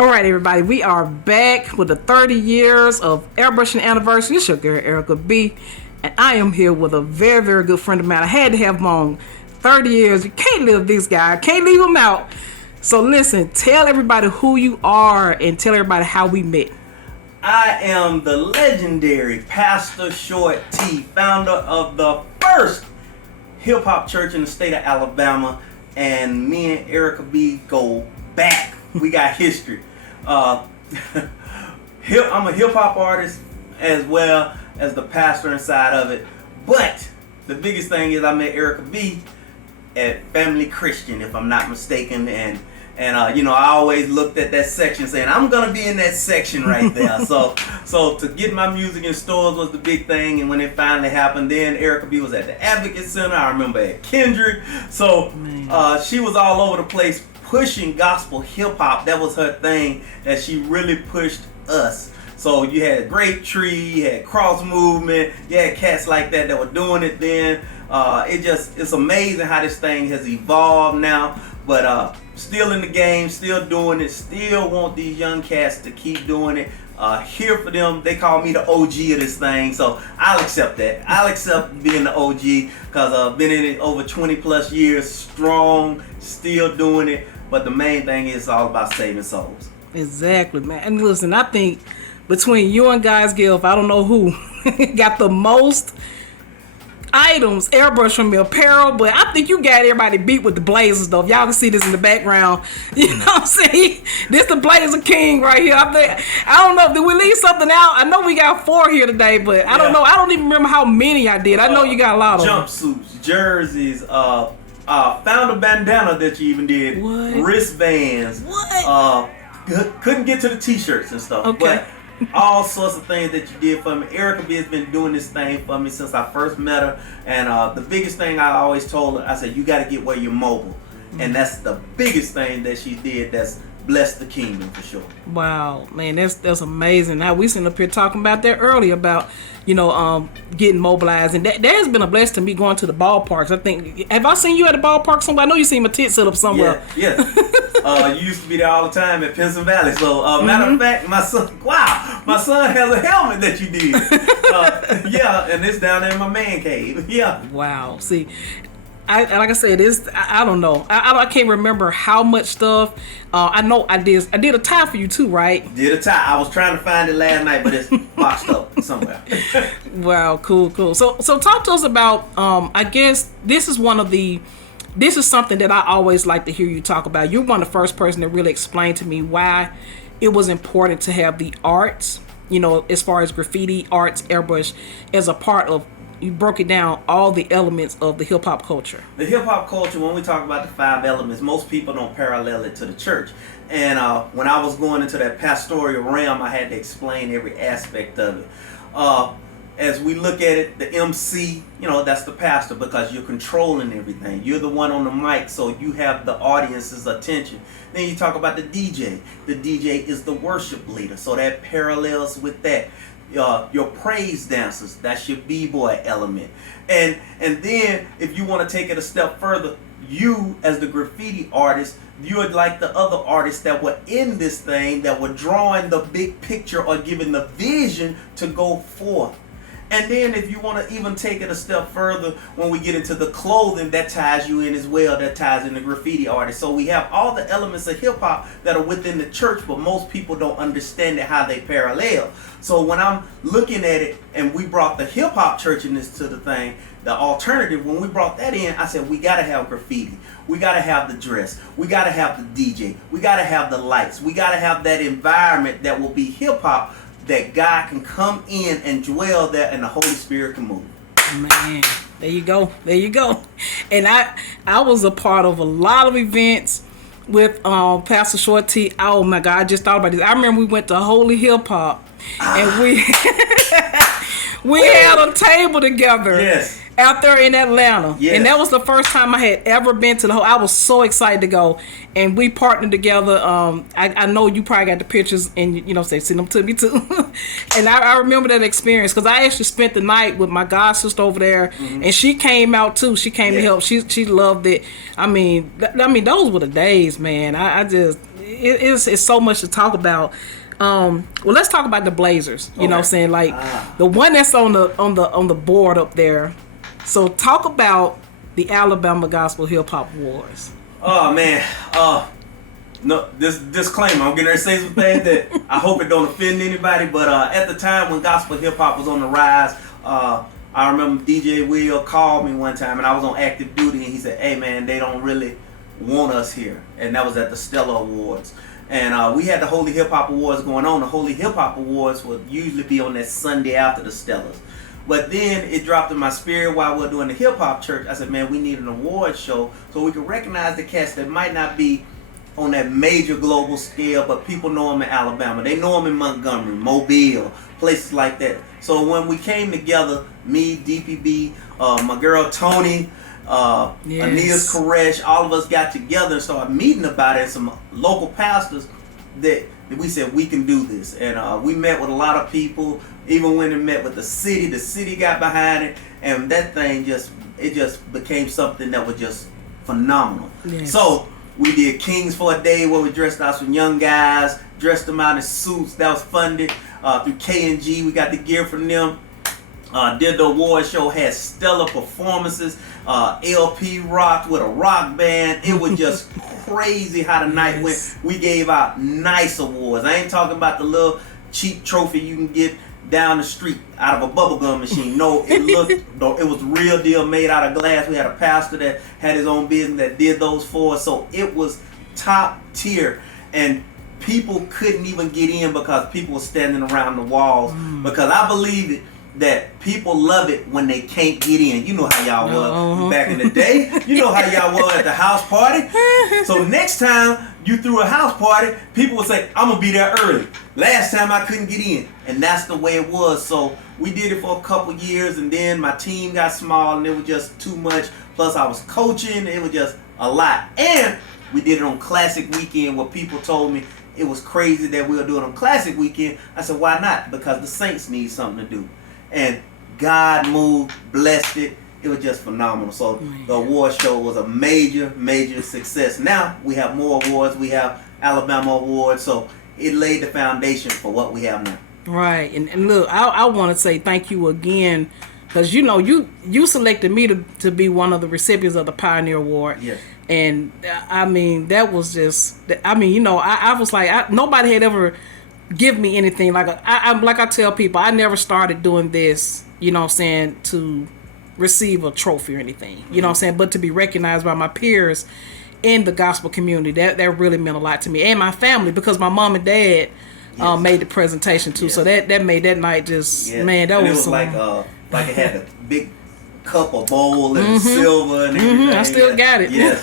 All right, everybody, we are back with the 30 years of Airbrushing anniversary. It's your girl, Erica B. And I am here with a very, very good friend of mine. I had to have him on. 30 years. You can't leave this guy. Can't leave him out. So listen, tell everybody who you are and tell everybody how we met. I am the legendary Pastor Short T, founder of the first hip-hop church in the state of Alabama. And me and Erica B go back. We got history. I'm a hip-hop artist as well as the pastor inside of it. But the biggest thing is I met Erica B at Family Christian, if I'm not mistaken. And I always looked at that section saying, I'm going to be in that section right there. So to get my music in stores was the big thing. And when it finally happened, then Erica B was at the Advocate Center. I remember at Kendrick. So she was all over the place pushing gospel hip hop. That was her thing, that she really pushed us. So you had Grape Tree, you had Cross Movement, you had cats like that were doing it then. It's amazing how this thing has evolved now. But still in the game, still doing it, still want these young cats to keep doing it. Here for them. They call me the OG of this thing, so I'll accept that. I'll accept being the OG because I've been in it over 20 plus years, strong, still doing it. But the main thing is all about saving souls. Exactly, man. And listen, I think between you and Guys Guild, I don't know who got the most items airbrush from your apparel, but I think you got everybody beat with the Blazers though. If y'all can see this in the background, you know what I'm saying? This the Blazer King right here. I don't know, did we leave something out? I know we got 4 here today, but I don't know. I don't even remember how many I did. I know you got a lot of jumpsuits, jerseys, found a bandana that you even did. What? Wristbands. What? Couldn't get to the t-shirts and stuff. Okay. But all sorts of things that you did for me. Erica B has been doing this thing for me since I first met her. And the biggest thing I always told her, I said, you got to get where you're mobile. And that's the biggest thing that she did that's blessed the kingdom for sure. Wow, man, that's amazing. Now we sitting up here talking about that earlier about, getting mobilized, and that has been a blessing to me going to the ballparks. I think, have I seen you at a ballpark somewhere? I know you seen my tit set up somewhere. Yeah. You used to be there all the time at Penson Valley. So matter of fact, my son has a helmet that you did. And it's down there in my man cave. Yeah. Wow. See, like I said, I don't know. I can't remember how much stuff. I know I did a tie for you too, right? Did a tie. I was trying to find it last night, but it's boxed up somewhere. Wow, cool. So talk to us about. I guess this is something that I always like to hear you talk about. You're one of the first person to really explain to me why it was important to have the arts, as far as graffiti, arts, airbrush, as a part of. You broke it down, all the elements of the hip-hop culture. The hip-hop culture, when we talk about the 5 elements, most people don't parallel it to the church. And when I was going into that pastoral realm, I had to explain every aspect of it. As we look at it, the MC, that's the pastor, because you're controlling everything. You're the one on the mic, so you have the audience's attention. Then you talk about the DJ. The DJ is the worship leader, so that parallels with that. Your praise dancers, that's your b-boy element. And then if you want to take it a step further, you as the graffiti artist, you are like the other artists that were in this thing, that were drawing the big picture or giving the vision to go forth. And then if you want to even take it a step further, when we get into the clothing, that ties you in as well. That ties in the graffiti artist. So we have all the elements of hip hop that are within the church, but most people don't understand it, how they parallel. So when I'm looking at it, and we brought the hip hop churchiness to the thing, the alternative, when we brought that in, I said, we got to have graffiti. We got to have the dress. We got to have the DJ. We got to have the lights. We got to have that environment that will be hip hop, that God can come in and dwell there and the Holy Spirit can move. Man, there you go. And I was a part of a lot of events with Pastor Short T. Oh my God, I just thought about this. I remember we went to Holy Hip Hop and we had a table together. Yes. Out there in Atlanta. Yes. And that was the first time I had ever been to I was so excited to go. And we partnered together. I know you probably got the pictures and, send them to me too. And I remember that experience because I actually spent the night with my god sister over there. Mm-hmm. And she came out too. She came to help. She loved it. I mean, those were the days, man. it's so much to talk about. Well, let's talk about the Blazers. You know what I'm saying? Like the one that's on the board up there. So talk about the Alabama Gospel Hip Hop Awards. Oh man. No, this disclaimer, I'm getting ready to say some things that I hope it don't offend anybody, but at the time when gospel hip hop was on the rise, I remember DJ Will called me one time and I was on active duty and he said, hey man, they don't really want us here. And that was at the Stellar Awards. And we had the Holy Hip Hop Awards going on. The Holy Hip Hop Awards would usually be on that Sunday after the Stellars. But then it dropped in my spirit while we were doing the hip hop church. I said, man, we need an award show so we can recognize the cats that might not be on that major global scale, but people know them in Alabama. They know them in Montgomery, Mobile, places like that. So when we came together, me, DPB, my girl Tony, Aeneas Koresh, all of us got together and started meeting about it. Some local pastors that we said we can do this. And we met with a lot of people. Even when we met with the city got behind it. And that thing just became something that was just phenomenal. Yes. So we did Kings for a Day where we dressed out some young guys, dressed them out in suits. That was funded through K&G. We got the gear from them. Did the award show, had stellar performances. LP rocked with a rock band. It was just crazy how the night went. We gave out nice awards. I ain't talking about the little cheap trophy you can get down the street out of a bubblegum machine. No, it was real deal, made out of glass. We had a pastor that had his own business that did those for us. So it was top tier. And people couldn't even get in because people were standing around the walls. Because I believe it, that people love it when they can't get in. You know how y'all was back in the day. You know how y'all was at the house party. So next time you threw a house party, people would say, I'm going to be there early. Last time I couldn't get in. And that's the way it was. So we did it for a couple years, and then my team got small and it was just too much. Plus I was coaching. It was just a lot. And we did it on Classic Weekend where people told me it was crazy that we would do it on Classic Weekend. I said, why not? Because the Saints need something to do. And God moved, blessed it. It was just phenomenal. So the award show was a major, major success. Now we have more awards. We have Alabama Awards. So it laid the foundation for what we have now. Right. And look, I want to say thank you again because, you know, you selected me to be one of the recipients of the Pioneer Award. Yes. And, I mean, that was just, I mean, you know, I was like, nobody had ever give me anything. Like I tell people, I never started doing this, you know what I'm saying, to receive a trophy or anything, you know what I'm saying, but to be recognized by my peers in the gospel community. That really meant a lot to me and my family, because my mom and dad made the presentation too. So that made that night just man, that was like it had a big cup or bowl and silver and everything. I still got it. Yes,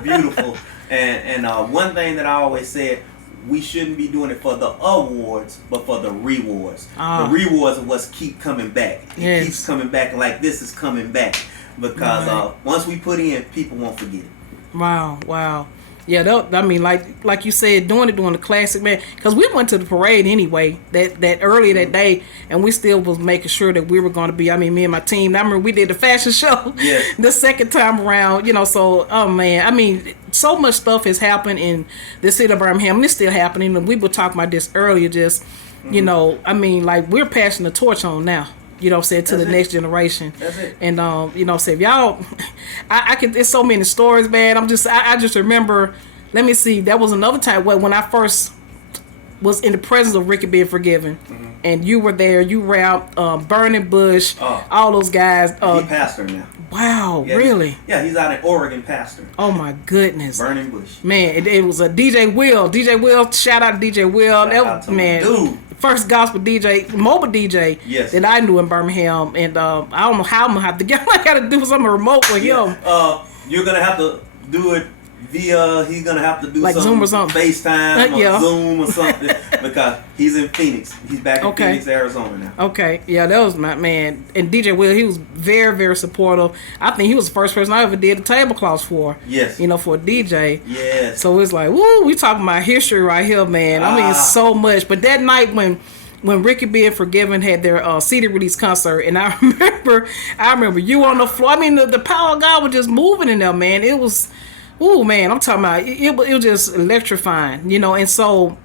beautiful. And one thing that I always said, we shouldn't be doing it for the awards, but for the rewards. The rewards are what keep coming back. It keeps coming back, like this is coming back. Because once we put in, people won't forget it. Wow. Yeah, I mean, like you said, doing the classic, man. Because we went to the parade anyway, that earlier that day, and we still was making sure that we were going to be. I mean, me and my team. I remember we did the fashion show the second time around. You know, so oh man, I mean, so much stuff has happened in the city of Birmingham, and it's still happening. And we were talking about this earlier. Just you know, I mean, like we're passing the torch on now. You know what I'm saying, to the next generation. That's it. And you know, say if y'all I can, there's so many stories, man. I just remember, let me see, that was another time when I first was in the presence of Ricky being forgiven. And you were there, you were out, Burning Bush, all those guys. He's pastor now. Wow, really? He's out in Oregon, pastor. Oh my goodness. Burning Bush. Man, it was a DJ Will, shout out to DJ Will. Shout out to man, dude. First gospel DJ, mobile DJ that I knew in Birmingham, and I don't know how I'm gonna have to get. I gotta do something remote with him. You're gonna have to do it via. He's gonna have to do like Zoom or something, FaceTime or Zoom or something because he's in Phoenix. He's back in Phoenix, Arizona now. Okay, yeah, that was my man. And DJ Will, he was very, very supportive. I think he was the first person I ever did a tablecloth for. Yes. You know, for a DJ. Yes. So it's like, woo, we talking about history right here, man. I mean, so much. But that night when Ricky Being Forgiven had their CD release concert, and I remember you on the floor. I mean, the power of God was just moving in there, man. It was, Ooh, man, I'm talking about it was just electrifying, and so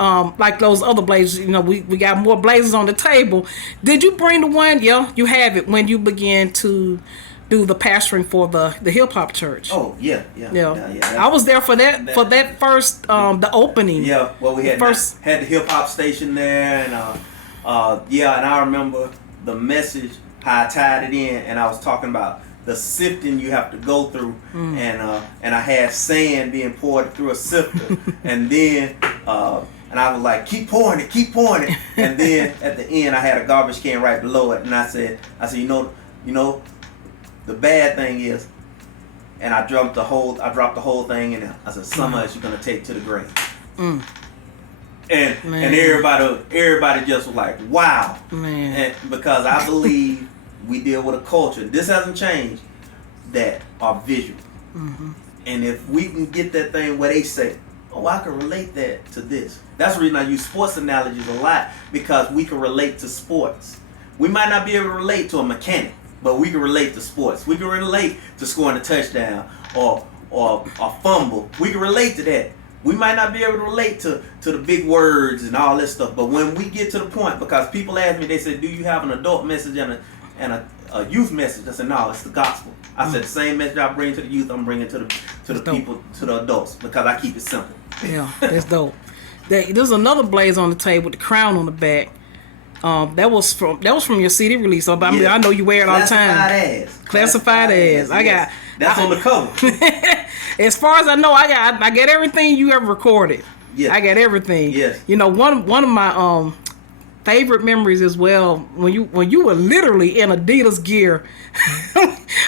like those other blazers, we got more blazers on the table. Did you bring the one? Yeah, you have it when you began to do the pastoring for the hip hop church. Oh yeah. I was there for that first the opening. Yeah, well we had the hip hop station there, and and I remember the message, how I tied it in, and I was talking about the sifting you have to go through, and I had sand being poured through a sifter, and then and I was like, keep pouring it, and then at the end I had a garbage can right below it, and I said, you know, the bad thing is, and I dropped the whole thing in there. I said, some of us you're gonna take to the grave. And everybody just was like, wow. Man. And because I believe we deal with a culture, this hasn't changed, that are visual. And if we can get that thing where they say, oh, I can relate that to this. That's the reason I use sports analogies a lot, because we can relate to sports. We might not be able to relate to a mechanic, but we can relate to sports. We can relate to scoring a touchdown or a fumble. We can relate to that. We might not be able to relate to the big words and all this stuff, but when we get to the point, because people ask me, they say, do you have an adult message and a youth message? I said, no, it's the gospel. I said, the same message I bring to the youth, I'm bringing to the people, to the adults, because I keep it simple. Yeah, that's dope. There's another blazer on the table with the crown on the back. That was from your CD release. So I mean, I know you wear it all the time. Classified as. That's on the cover. As far as I know, I got everything you ever recorded. Yeah. I got everything. Yes. One of my favorite memories as well, when you were literally in Adidas gear.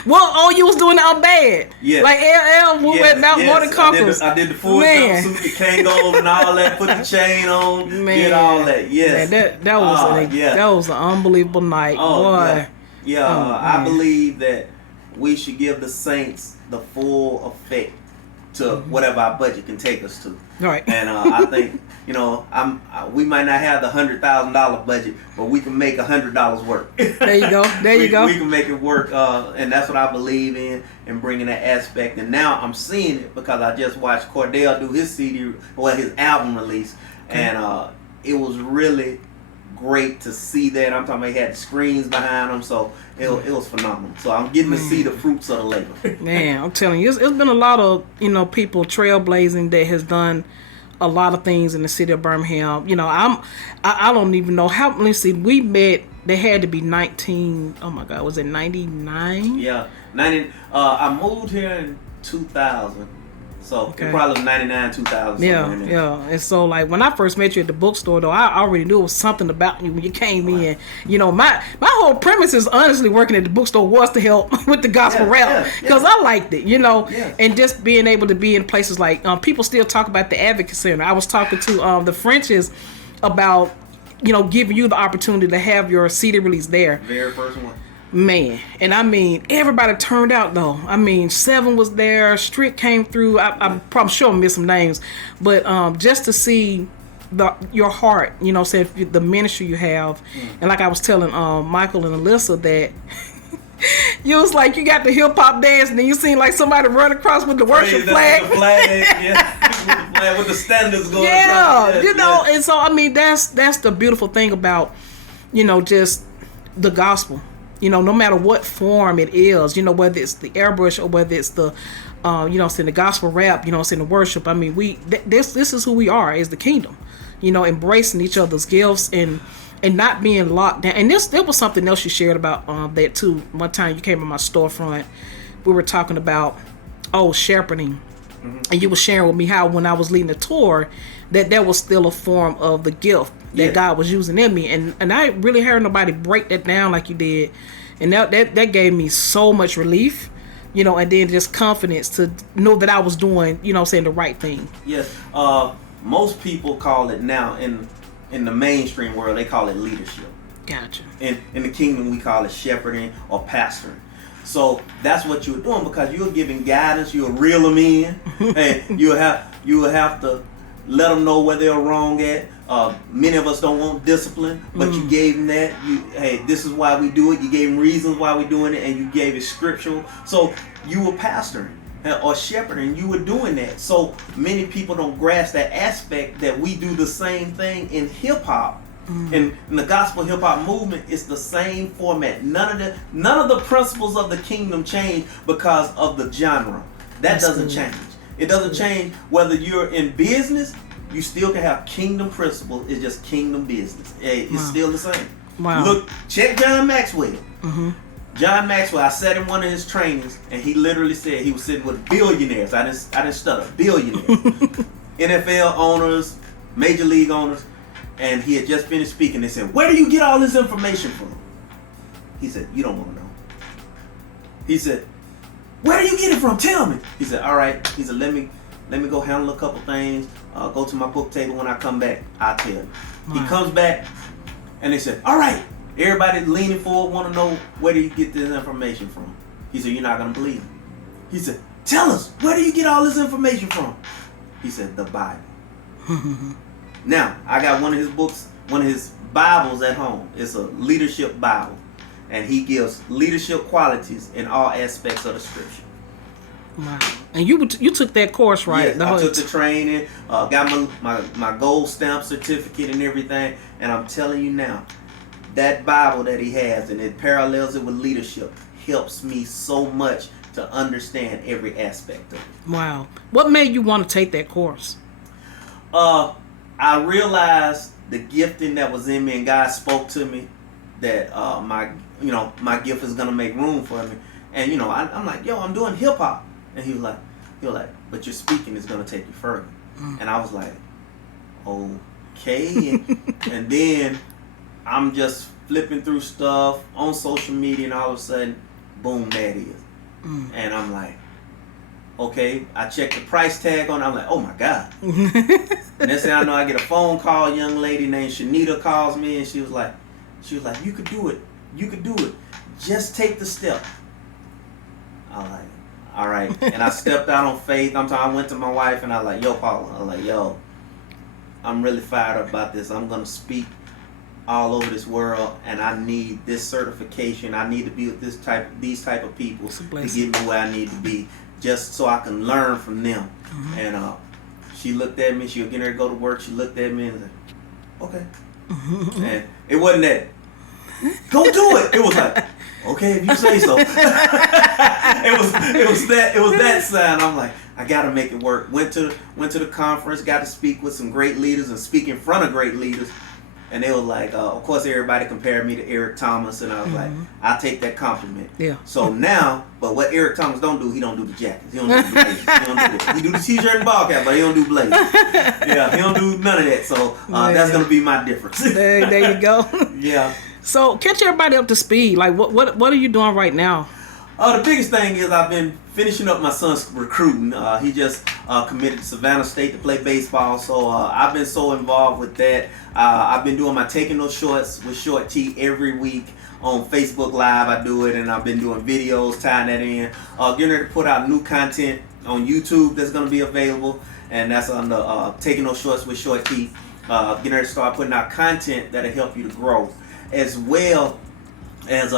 Well, you was doing it bad. Yeah. Like LL went Mount Morton Conquerors. I did the full jumpsuit, the Kango and all that, put the chain on, did all that. Yes. Man, that was an unbelievable night. Boy. Yeah. I believe that we should give the saints the full effect to whatever our budget can take us to. Right. And I think, we might not have the $100,000 budget, but we can make $100 work. There you go. We can make it work, and that's what I believe in bringing that aspect. And now I'm seeing it because I just watched Cordell do his his album release, and it was really great to see that. I'm talking about he had the screens behind him, so it was phenomenal. So I'm getting to see the fruits of the labor. Man, I'm telling you, it's been a lot of people trailblazing that has done a lot of things in the city of Birmingham. I don't even know how. Let's see, we met. They had to be 19. Oh my God, was it 99? Yeah, 90. I moved here in 2000. So it probably was 99, 2000. Yeah. And so like when I first met you at the bookstore, though, I already knew it was something about you when you came in. My whole premise is honestly working at the bookstore was to help with the gospel rap because I liked it, and just being able to be in places like people still talk about the Advocate Center. I was talking to the Frenches about giving you the opportunity to have your CD release there. Very first one. Man, and I mean, everybody turned out though. I mean, Seven was there, Strick came through. I'm probably sure I missed some names, but just to see your heart, say the ministry you have, and like I was telling Michael and Alyssa that you was like you got the hip hop dance, and then you seen like somebody run across with the worship flag. With the flag, with the standards going across. And so I mean that's the beautiful thing about just the gospel. No matter what form it is, whether it's the airbrush or whether it's the, saying the gospel rap, saying the worship. I mean, this is who we are as the kingdom, embracing each other's gifts and not being locked down. And there was something else you shared about that too. One time you came in my storefront, we were talking about shepherding, and you were sharing with me how when I was leading a tour, that was still a form of the gift that God was using in me, and I really heard nobody break that down like you did, and that gave me so much relief, and then just confidence to know that I was doing, saying the right thing. Yes, most people call it now in the mainstream world, they call it leadership. Gotcha. In the kingdom, we call it shepherding or pastoring. So that's what you're doing because you're giving guidance. You'll reel them in, and you will have to let them know where they're wrong at. Many of us don't want discipline, but you gave them that. This is why we do it. You gave them reasons why we're doing it, and you gave it scriptural. So you were pastoring, or shepherding, you were doing that. So many people don't grasp that aspect that we do the same thing in hip hop. In the gospel hip hop movement, it's the same format. None of the principles of the kingdom change because of the genre. That doesn't change. It doesn't change whether you're in business. You still can have kingdom principles. It's just kingdom business. It's still the same. Wow. Look, check John Maxwell. John Maxwell, I sat in one of his trainings, and he literally said he was sitting with billionaires. I didn't stutter. Billionaires. NFL owners, major league owners. And he had just finished speaking. They said, "Where do you get all this information from?" He said, "You don't want to know." He said, "Where do you get it from? Tell me." He said, "All right." He said, let me go handle a couple things. Go to my book table. When I come back, I'll tell you." He comes back, and they said, "All right." Everybody leaning forward, want to know, where do you get this information from? He said, "You're not going to believe it." He said, "Tell us, where do you get all this information from?" He said, "The Bible." Now, I got one of his books, one of his Bibles at home. It's a leadership Bible. And he gives leadership qualities in all aspects of the scripture. Wow. And you took that course, right? Yes, I took the training, got my gold stamp certificate and everything. And I'm telling you now, that Bible that he has, and it parallels it with leadership, helps me so much to understand every aspect of it. Wow. What made you want to take that course? I realized the gifting that was in me, and God spoke to me that my gift is gonna make room for me. And I'm like, "Yo, I'm doing hip hop," and he was like, "But your speaking is gonna take you further." And I was like, "Okay." And then I'm just flipping through stuff on social media, and all of a sudden, boom, that is. And I'm like, okay, I checked the price tag on it. I'm like, oh my God. And next thing I know, I get a phone call. A young lady named Shanita calls me, and she was like, "You could do it. You could do it. Just take the step." I'm like, all right. And I stepped out on faith. I went to my wife, and I was like, "Yo, Paula," I was like, "Yo, I'm really fired up about this. I'm gonna speak all over this world, and I need this certification. I need to be with these type of people to get me where I need to be, just so I can learn from them." And she looked at me. She was getting ready to go to work. She looked at me and was like, "Okay." And it wasn't that, "Go do it." It was like, "Okay, if you say so." it was that sign. I'm like, I gotta make it work. Went to the conference. Got to speak with some great leaders and speak in front of great leaders. And they were like, of course, everybody compared me to Eric Thomas, and I was like, I'll take that compliment. Yeah. So now, but what Eric Thomas don't do, he don't do the jackets. He don't do the blazers. He don't do that. He do the t-shirt and ball cap, but he don't do blazers. Yeah, he don't do none of that. So that's gonna be my difference. There you go. Yeah. So catch everybody up to speed. Like, what are you doing right now? The biggest thing is I've been finishing up my son's recruiting. He just committed to Savannah State to play baseball, so I've been so involved with that. I've been doing my Taking Those Shorts with Short T every week on Facebook Live. I do it, and I've been doing videos tying that in. Getting ready to put out new content on YouTube that's going to be available, and that's on the Taking Those Shorts with Short T. Getting ready to start putting out content that'll help you to grow, as well as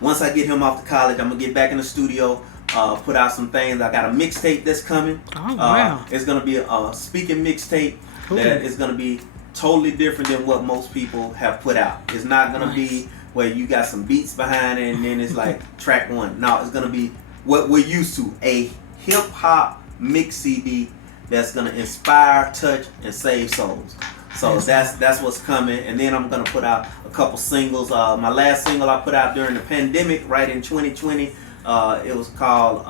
once I get him off to college, I'm going to get back in the studio, put out some things. I got a mixtape that's coming. Oh, wow. It's going to be a speaking mixtape that is going to be totally different than what most people have put out. It's not going to be where you got some beats behind it and then it's like track one. No, it's going to be what we're used to, a hip-hop mix CD that's going to inspire, touch, and save souls. So that's what's coming. And then I'm going to put out a couple singles. My last single I put out during the pandemic, right in 2020, it was called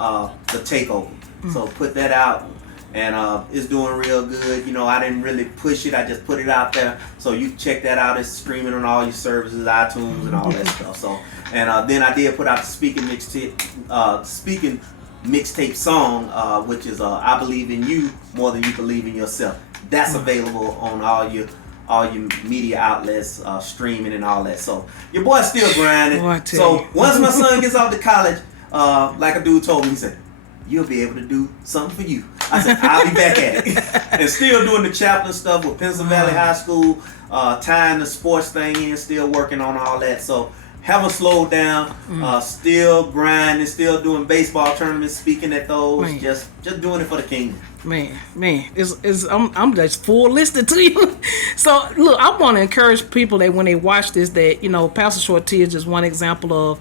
The Takeover. So put that out, and it's doing real good. I didn't really push it. I just put it out there. So you can check that out. It's streaming on all your services, iTunes, and all that stuff. So, and then I did put out the speaking mixtape song, which is I Believe in You More Than You Believe in Yourself. That's available on all your media outlets, streaming and all that. So your boy's still grinding. So once my son gets off to college, like a dude told me, he said, "You'll be able to do something for you." I said, "I'll be back at it." And still doing the chaplain stuff with Pennsylvania Valley High School, tying the sports thing in, still working on all that. So haven't slowed down. Still grinding, still doing baseball tournaments, speaking at those, Man. just doing it for the kingdom. Man, I'm just full listening to you. So look, I want to encourage people that when they watch this, that Pastor Short T is just one example of.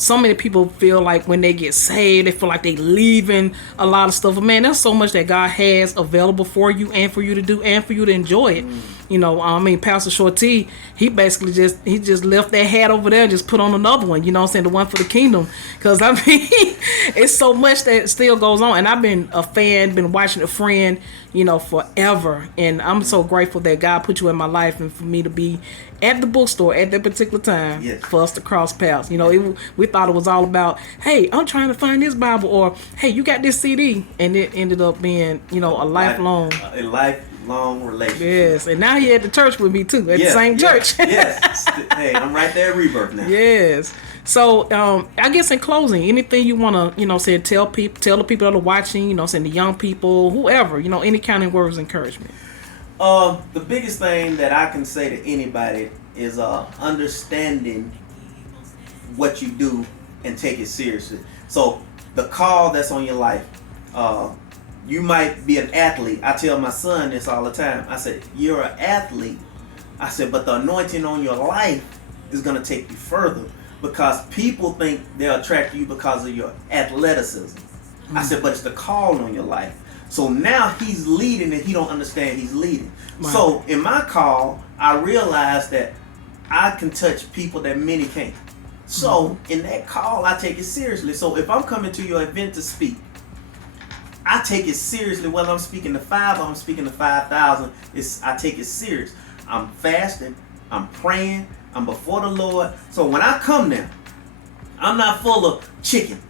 So many people feel like when they get saved, they feel like they leaving a lot of stuff. But man, there's so much that God has available for you and for you to do and for you to enjoy it. Pastor Short T, he basically just left that hat over there and just put on another one. You know what I'm saying? The one for the kingdom. Because it's so much that still goes on. And I've been a fan, been watching a friend, forever. And I'm so grateful that God put you in my life and for me to be at the bookstore at that particular time for us to cross paths. We thought it was all about, hey, I'm trying to find this Bible, or hey, you got this CD, and it ended up being, a lifelong relationship. Yes, and now he at the church with me too, at the same church. Yes. Hey, I'm right there at Rebirth now. Yes. So, I guess in closing, anything you want to, say, tell the people that are watching, saying the young people, whoever, any kind of words of encouragement. The biggest thing that I can say to anybody is understanding what you do and take it seriously. So the call that's on your life, you might be an athlete. I tell my son this all the time. I said, you're an athlete. I said, but the anointing on your life is going to take you further, because people think they'll attract you because of your athleticism. I said, but it's the call on your life. So now he's leading and he don't understand he's leading. Wow. So in my call, I realized that I can touch people that many can't. So in that call, I take it seriously. So if I'm coming to your event to speak, I take it seriously. Whether I'm speaking to 5 or I'm speaking to 5,000, I take it serious. I'm fasting, I'm praying, I'm before the Lord. So when I come there, I'm not full of chicken.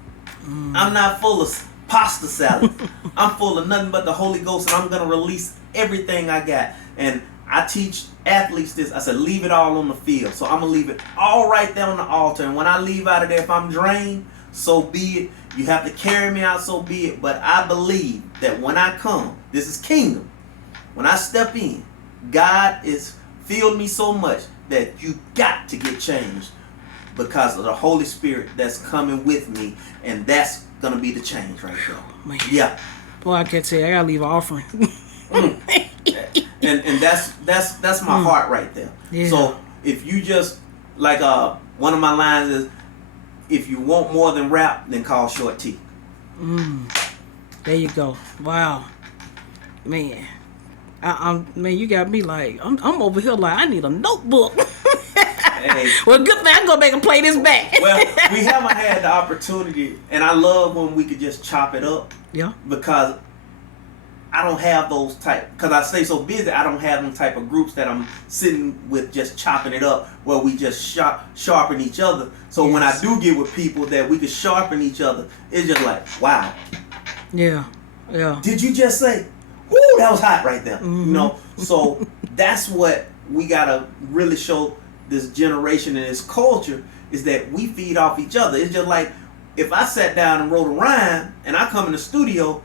I'm not full of pasta salad. I'm full of nothing but the Holy Ghost, and I'm going to release everything I got. And I teach athletes this. I said, leave it all on the field. So I'm going to leave it all right there on the altar. And when I leave out of there, if I'm drained, so be it. You have to carry me out, so be it. But I believe that when I come, this is kingdom. When I step in, God is filled me so much that you got to get changed because of the Holy Spirit that's coming with me. And that's going to be the change right there. Man. Yeah. Boy, I can't tell you, I got to leave an offering. And that's my heart right there. Yeah. So if you just, like one of my lines is, if you want more than rap, then call Short T. There you go. Wow. Man. Man, you got me like, I'm over here like, I need a notebook. Hey. Well, good thing I can go back and play this back. Well, we haven't had the opportunity, and I love when we could just chop it up. Yeah. Because I don't have those type, because I stay so busy, I don't have them type of groups that I'm sitting with just chopping it up where we just sharpen each other. So when I do get with people that we can sharpen each other, it's just like, wow. Yeah. Yeah. Did you just say, whoo, that was hot right there. So that's what we got to really show this generation and this culture, is that we feed off each other. It's just like if I sat down and wrote a rhyme and I come in the studio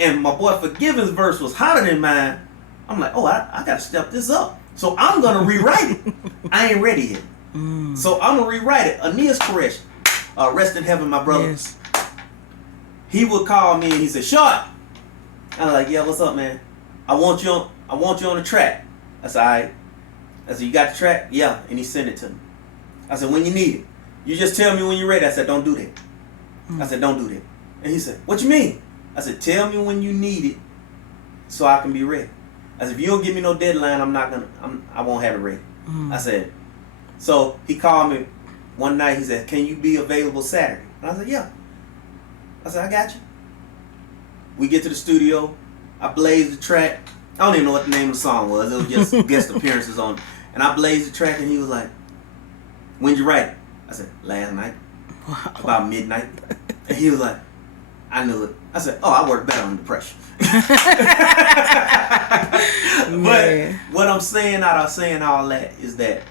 and my boy Forgiven's verse was hotter than mine, I'm like, oh, I got to step this up. So I'm going to rewrite it. I ain't ready yet. So I'm going to rewrite it. Aeneas Koresh, rest in heaven, my brother. Yes. He would call me and he said, Short. I was like, yeah, what's up, man? I want you on the track. I said, all right. I said, you got the track? Yeah. And he sent it to me. I said, when you need it. You just tell me when you're ready. I said, don't do that. I said, don't do that. And he said, what you mean? I said, tell me when you need it so I can be ready. I said, if you don't give me no deadline, I won't have it ready. I said, so he called me one night. He said, can you be available Saturday? And I said, yeah. I said, I got you. We get to the studio. I blaze the track. I don't even know what the name of the song was. It was just guest appearances on it. And I blazed the track, and he was like, when'd you write it? I said, last night. Wow. About midnight. And he was like, I knew it. I said, oh, I work better under pressure. But what I'm saying out of saying all that is that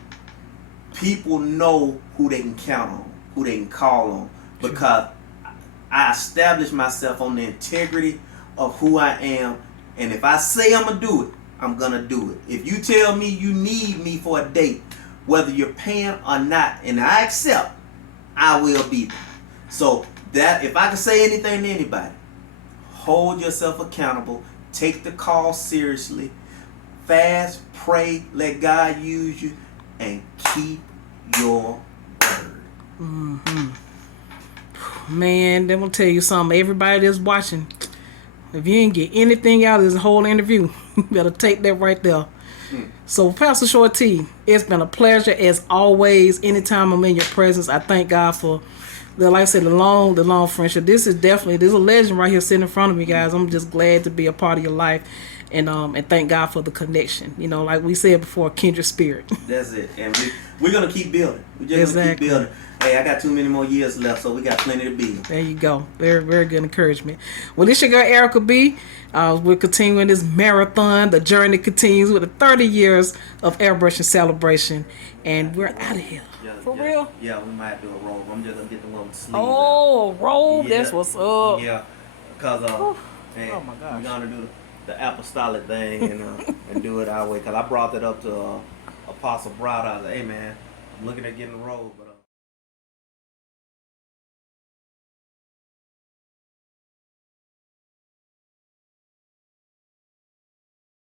people know who they can count on, who they can call on, because I establish myself on the integrity of who I am. And if I say I'm going to do it, I'm going to do it. If you tell me you need me for a date, whether you're paying or not, and I accept, I will be there. So that if I can say anything to anybody, hold yourself accountable, take the call seriously, fast, pray, let God use you, and keep your word. Man, I'm gonna tell you something. Everybody that's watching, if you didn't get anything out of this whole interview, you better take that right there. So, Pastor Short T, it's been a pleasure as always. Anytime I'm in your presence, I thank God for like I said, the long friendship. This is a legend right here sitting in front of me, guys. I'm just glad to be a part of your life, and thank God for the connection. You know, like we said before, kindred spirit. That's it, and we're gonna keep building. We're just gonna keep building. Hey, I got too many more years left, so we got plenty to build. There you go. Very, very good encouragement. Well, this your girl Erica B. We're continuing this marathon. The journey continues with the 30 years of airbrushing celebration, and we're out of here. For real? Yeah, we might do a robe. I'm just gonna get the little sleeves out. out. Robe. Yeah. That's what's up. Yeah, because man, oh my gosh, we're gonna do the apostolic thing and do it our way. Cause I brought that up to Apostle Broad. I was like, hey man, I'm looking at getting a robe, but